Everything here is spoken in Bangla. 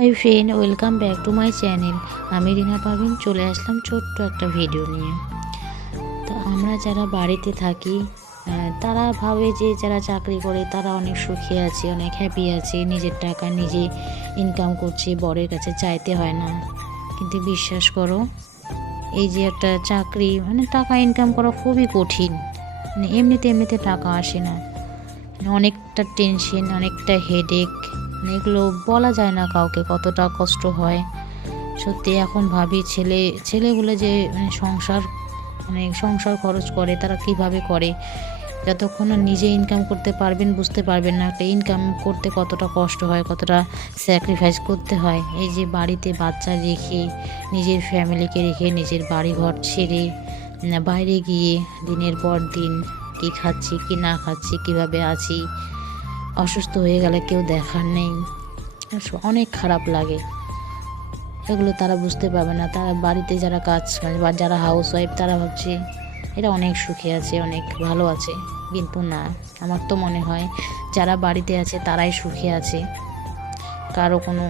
Hi friend, welcome back to my channel. আমি রিনা পারভিন চলে আসলাম ছোট্ট একটা ভিডিও নিয়ে। তো আমরা যারা বাড়িতে থাকি তারা ভাবে যে যারা চাকরি করে তারা অনেক সুখী আছে, অনেক হ্যাপি আছে, নিজের টাকা নিজে ইনকাম করছে, বরের কাছে চাইতে হয় না। কিন্তু বিশ্বাস করো, এই যে একটা চাকরি টাকা ইনকাম করা খুবই কঠিন। এমনিতে টাকা আসে না। অনেকটা টেনশন, অনেকটা হেডেক, এগুলো বলা যায় না কাউকে কতটা কষ্ট হয়। সত্যি এখন ভাবি ছেলেগুলো যে সংসার খরচ করে, তারা কিভাবে করে। যতক্ষণ না নিজে ইনকাম করতে পারবেন বুঝতে পারবেন না একটা ইনকাম করতে কতটা কষ্ট হয়, কতটা স্যাক্রিফাইস করতে হয়। এই যে বাড়িতে বাচ্চা রেখে, নিজের ফ্যামিলিকে রেখে, নিজের বাড়িঘর ছেড়ে বাইরে গিয়ে দিনের পর দিন কী খাচ্ছি কি না খাচ্ছি, কিভাবে আছি, অসুস্থ হয়ে গেলে কেউ দেখার নেই, অনেক খারাপ লাগে। এগুলো তারা বুঝতে পারবে না। তারা বাড়িতে যারা কাজ বা যারা হাউস ওয়াইফ তারা ভাবছে এরা অনেক সুখে আছে, অনেক ভালো আছে। কিন্তু না, আমার তো মনে হয় যারা বাড়িতে আছে তারাই সুখে আছে। কারো কোনো